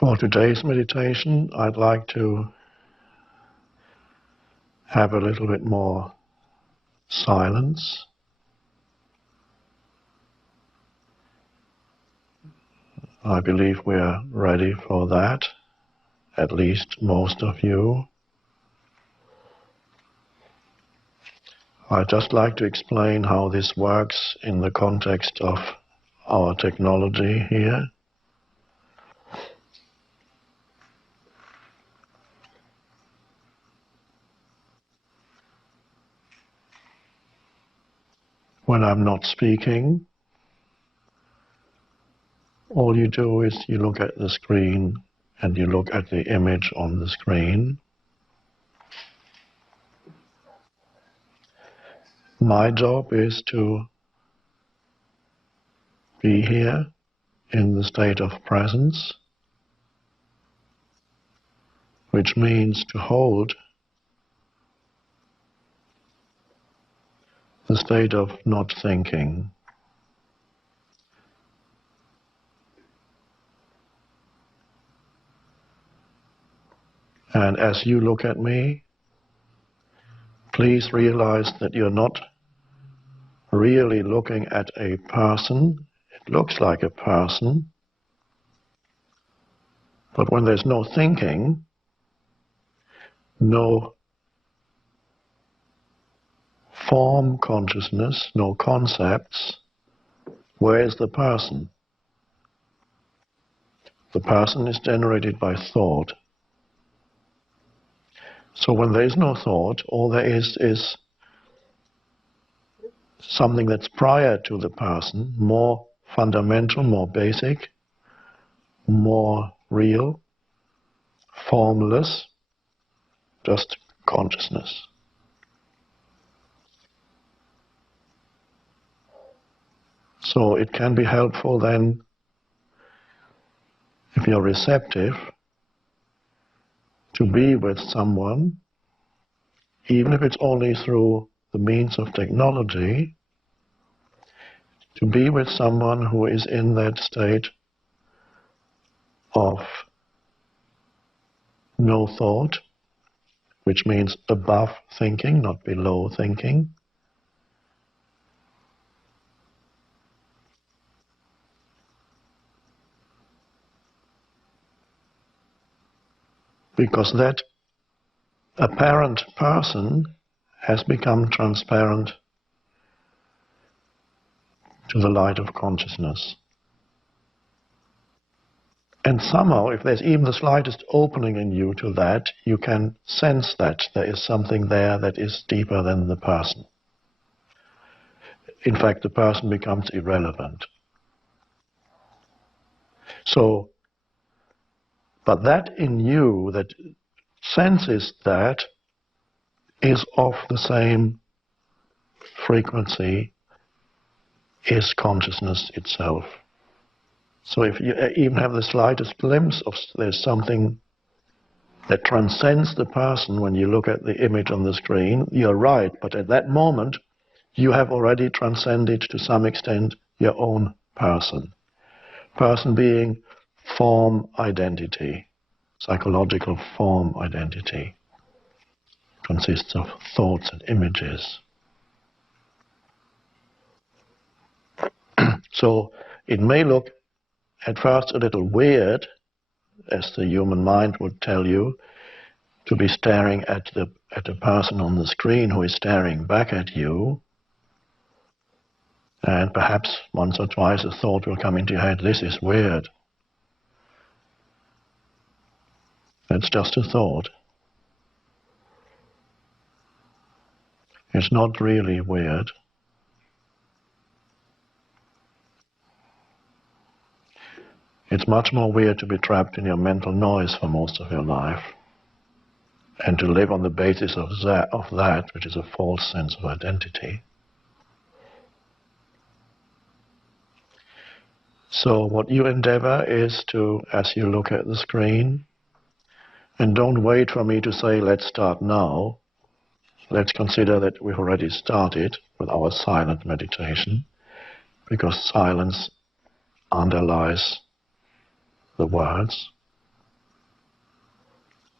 For today's meditation, I'd like to have a little bit more silence. I believe we're ready for that, at least most of you. I'd just like to explain how this works in the context of our technology here. When I'm not speaking, all you do is you look at the screen and you look at the image on the screen. My job is to be here in the state of presence, which means to hold the state of not thinking. And as you look at me, please realize that you're not really looking at a person. It looks like a person, but when there's no thinking, no form consciousness, no concepts, where is the person? The person is generated by thought. So when there is no thought, all there is something that's prior to the person, more fundamental, more basic, more real, formless, just consciousness. So it can be helpful then, if you're receptive, to be with someone, even if it's only through the means of technology, to be with someone who is in that state of no thought, which means above thinking, not below thinking. Because that apparent person has become transparent to the light of consciousness. And somehow, if there's even the slightest opening in you to that, you can sense that there is something there that is deeper than the person. In fact, the person becomes irrelevant. So, but that in you that senses that is of the same frequency is consciousness itself. So if you even have the slightest glimpse of there's something that transcends the person when you look at the image on the screen, you're right, but at that moment you have already transcended to some extent your own person. Person being form identity, psychological form identity, consists of thoughts and images. So it may look at first a little weird, as the human mind would tell you, to be staring at a person on the screen who is staring back at you, and perhaps once or twice a thought will come into your head, this is weird. It's just a thought. It's not really weird. It's much more weird to be trapped in your mental noise for most of your life and to live on the basis of that, which is a false sense of identity. So what you endeavor is to, as you look at the screen, and don't wait for me to say, let's start now. Let's consider that we've already started with our silent meditation, because silence underlies the words.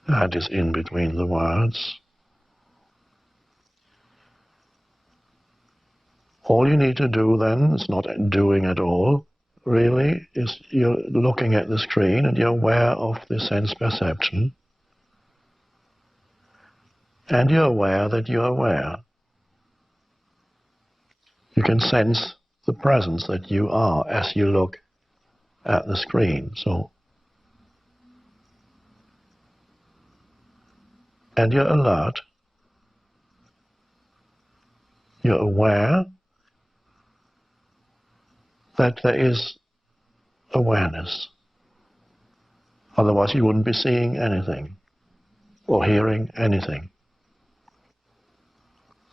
That is in between the words. All you need to do then, is not doing at all, really, is you're looking at the screen and you're aware of the sense perception. And you're aware that you're aware. You can sense the presence that you are as you look at the screen. And you're alert. You're aware that there is awareness. Otherwise you wouldn't be seeing anything or hearing anything.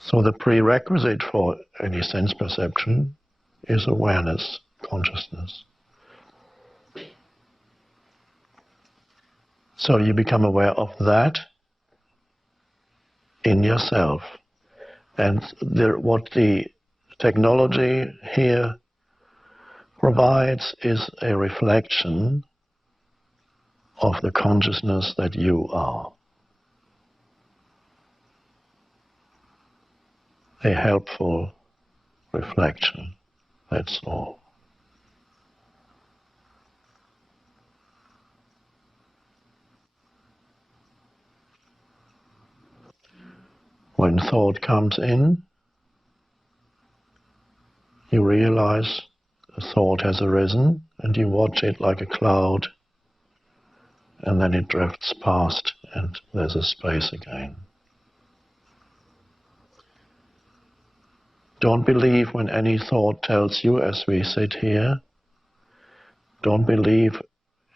So the prerequisite for any sense perception is awareness, consciousness. So you become aware of that in yourself. And what the technology here provides is a reflection of the consciousness that you are. A helpful reflection, that's all. When thought comes in, you realize a thought has arisen and you watch it like a cloud, and then it drifts past and there's a space again. Don't believe when any thought tells you, as we sit here, don't believe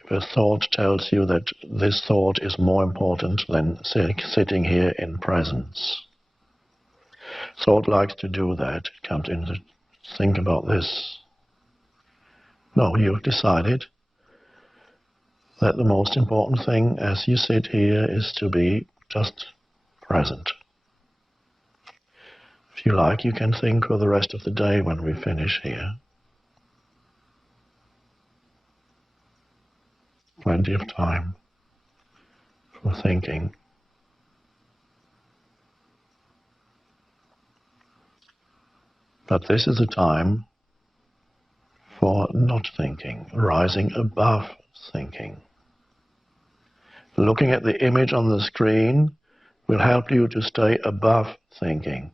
if a thought tells you that this thought is more important than sitting here in presence. Thought likes to do that. It comes in to think about this. No, you've decided that the most important thing as you sit here is to be just present. If you like, you can think for the rest of the day when we finish here. Plenty of time for thinking. But this is a time for not thinking, rising above thinking. Looking at the image on the screen will help you to stay above thinking.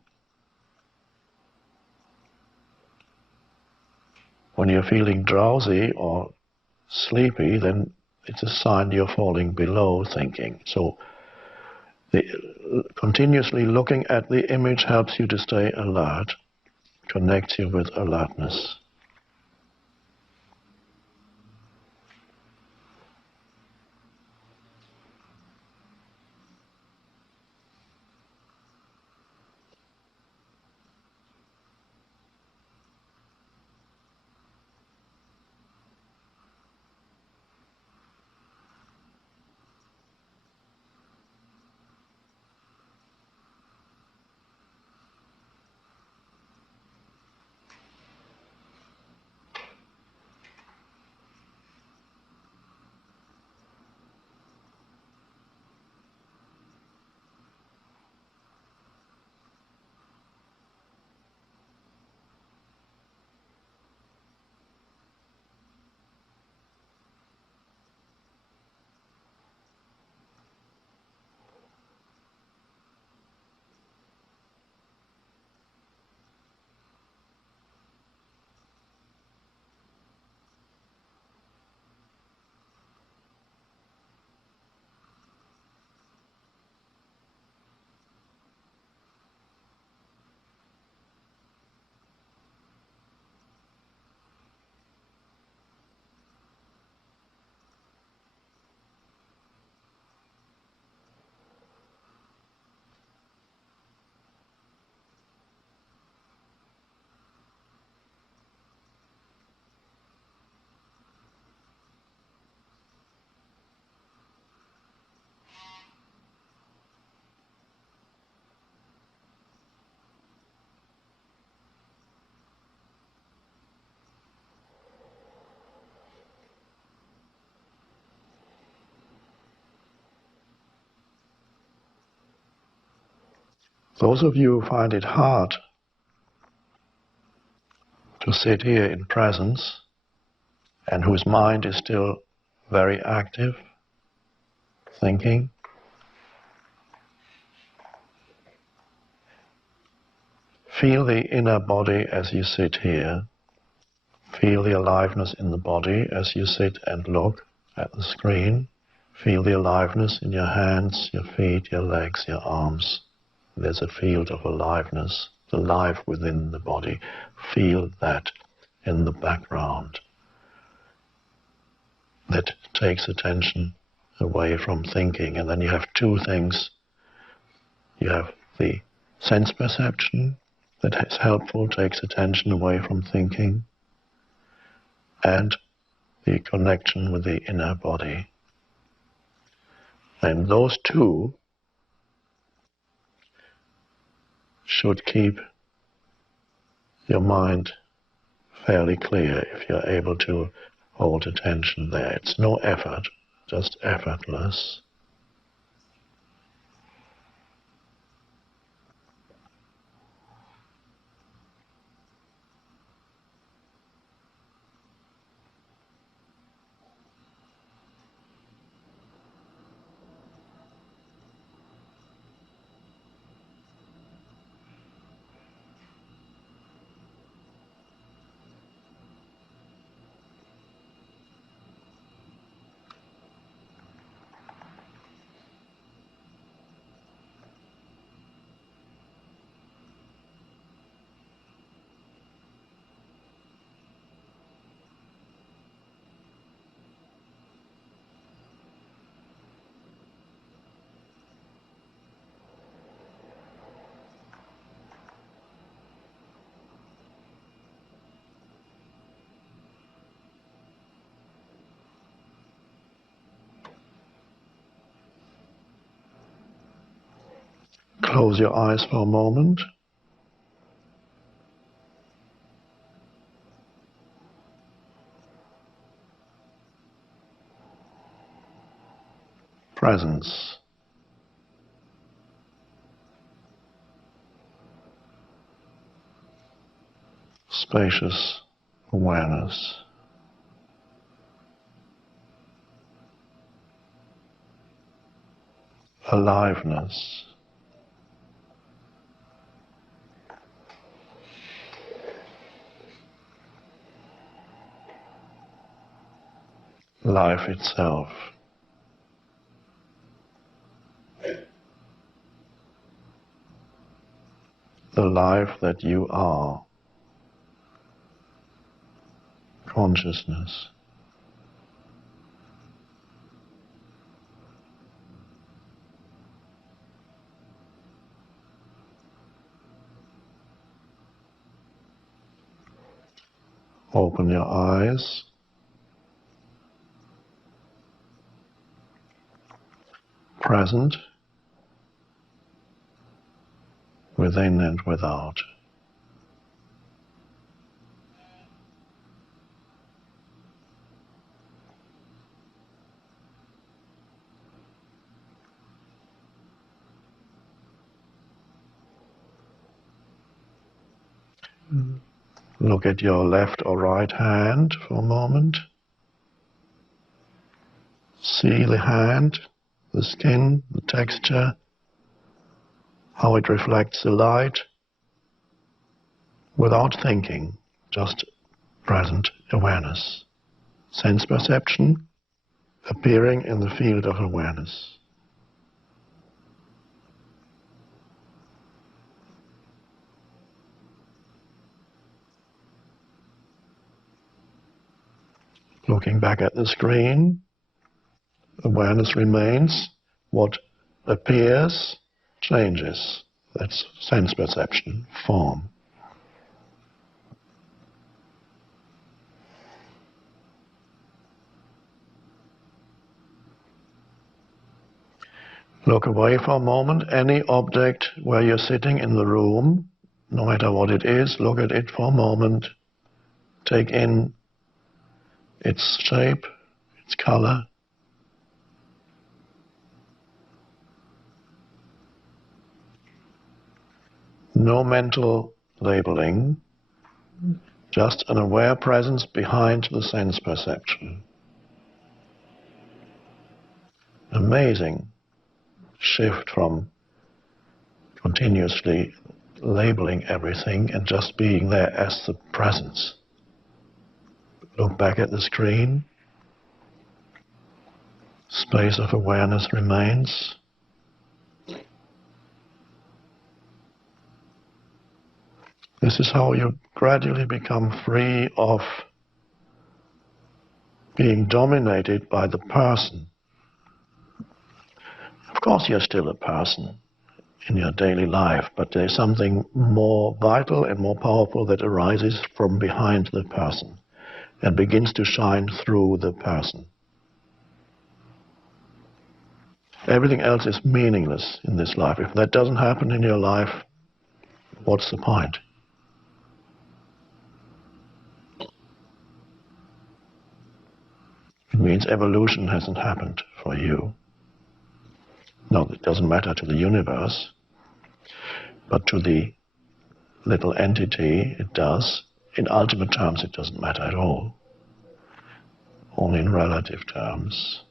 When you're feeling drowsy or sleepy, then it's a sign you're falling below thinking. So continuously looking at the image helps you to stay alert, connects you with alertness. Those of you who find it hard to sit here in presence and whose mind is still very active, thinking, feel the inner body as you sit here. Feel the aliveness in the body as you sit and look at the screen. Feel the aliveness in your hands, your feet, your legs, your arms. There's a field of aliveness, the life within the body. Feel that in the background. That takes attention away from thinking. And then you have two things. You have the sense perception that is helpful, takes attention away from thinking, and the connection with the inner body. And those two should keep your mind fairly clear if you're able to hold attention there. It's no effort, just effortless. Close your eyes for a moment. Presence. Spacious awareness. Aliveness. Life itself. The life that you are. Consciousness. Open your eyes. Present. Within and without. Look at your left or right hand for a moment. See the hand, the skin, the texture, how it reflects the light, without thinking, just present awareness. Sense perception appearing in the field of awareness. Looking back at the screen, awareness remains. What appears changes. That's sense perception, form. Look away for a moment. Any object where you're sitting in the room, no matter what it is, look at it for a moment. Take in its shape, its color. No mental labeling, just an aware presence behind the sense perception. Amazing shift from continuously labeling everything and just being there as the presence. Look back at the screen. Space of awareness remains. This is how you gradually become free of being dominated by the person. Of course, you're still a person in your daily life, but there's something more vital and more powerful that arises from behind the person and begins to shine through the person. Everything else is meaningless in this life. If that doesn't happen in your life, what's the point? It means evolution hasn't happened for you. No, it doesn't matter to the universe, but to the little entity it does. In ultimate terms, it doesn't matter at all. Only in relative terms.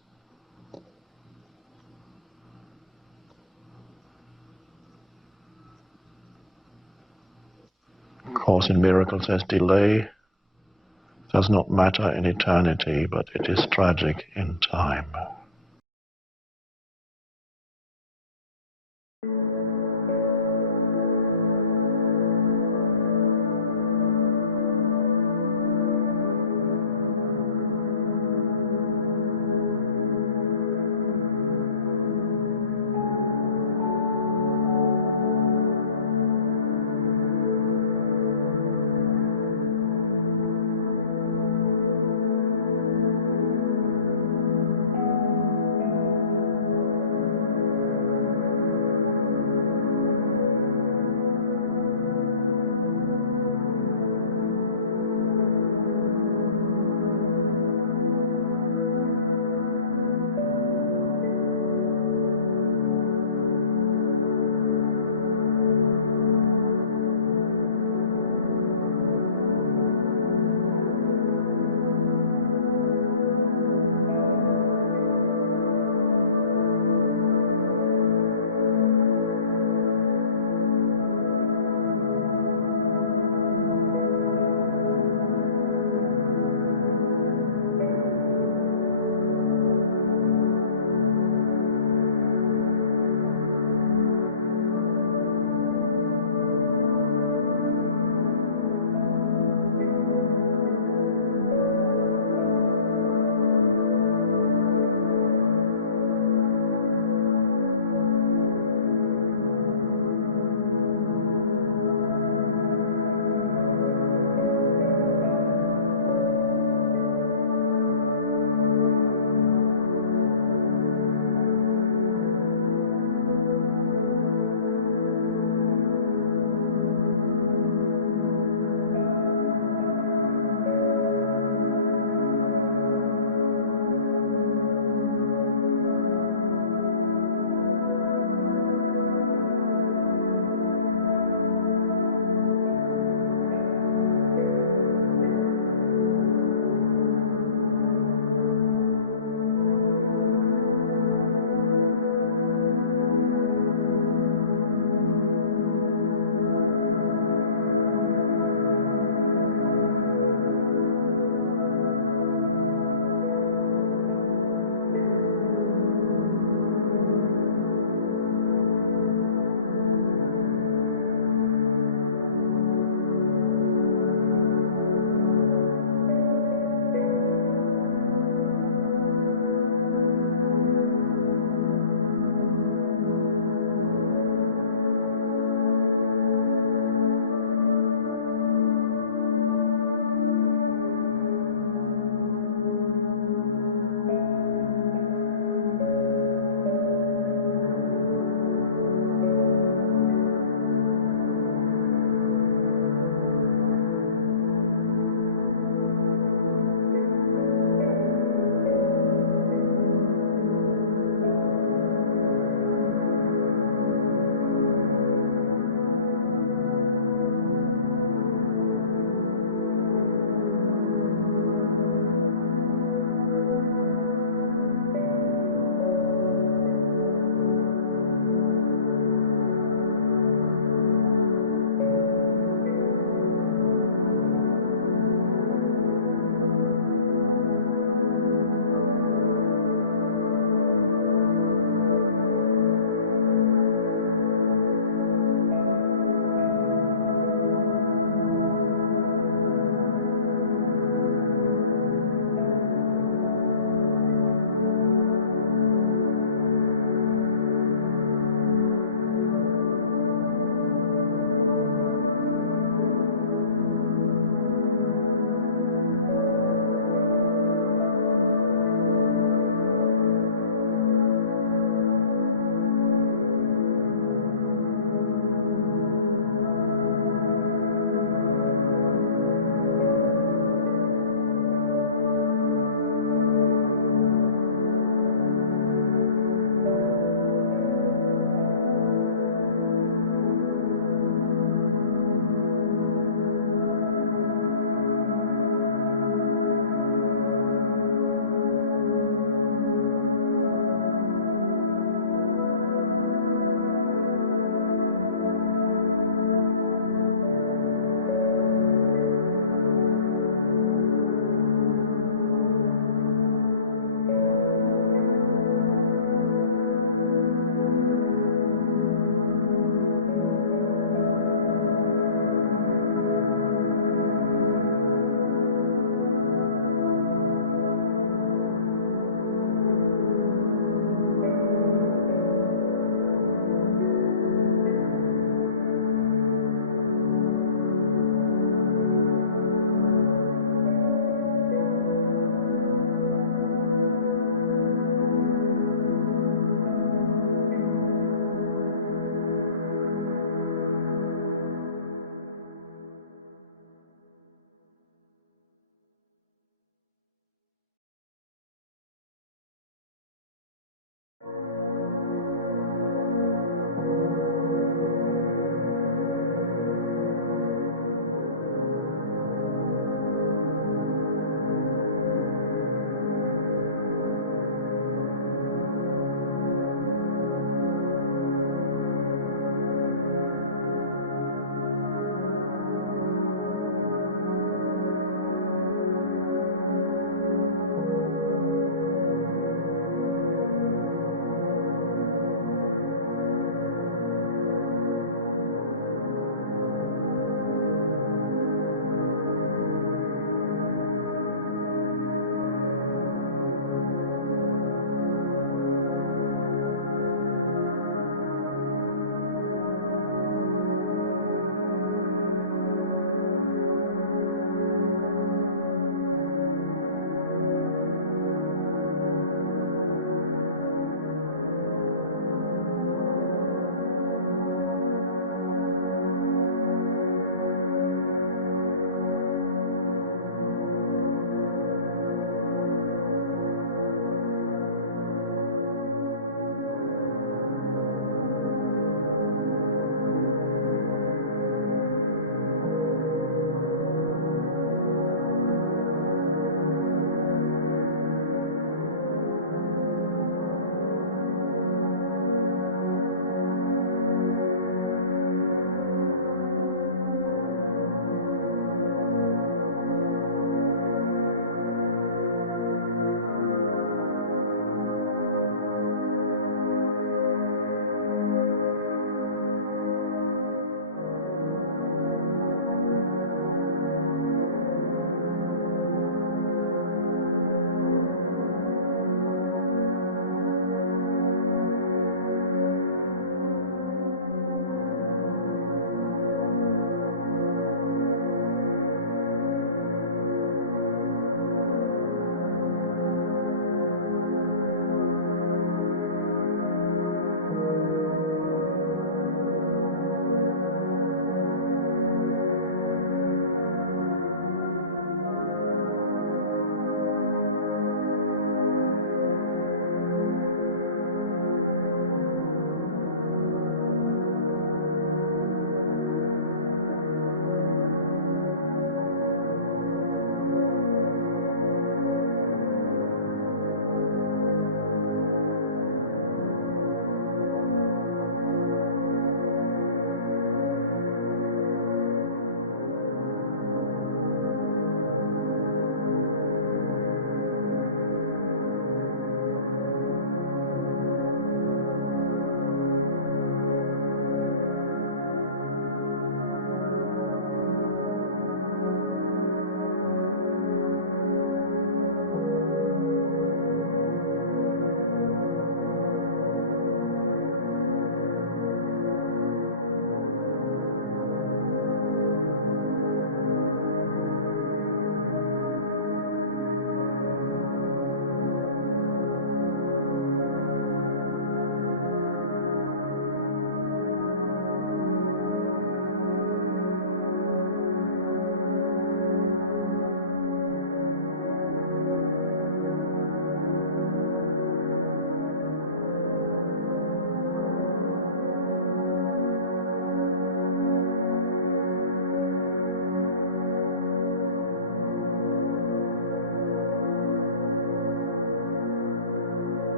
Course in Miracles says delay does not matter in eternity, but it is tragic in time.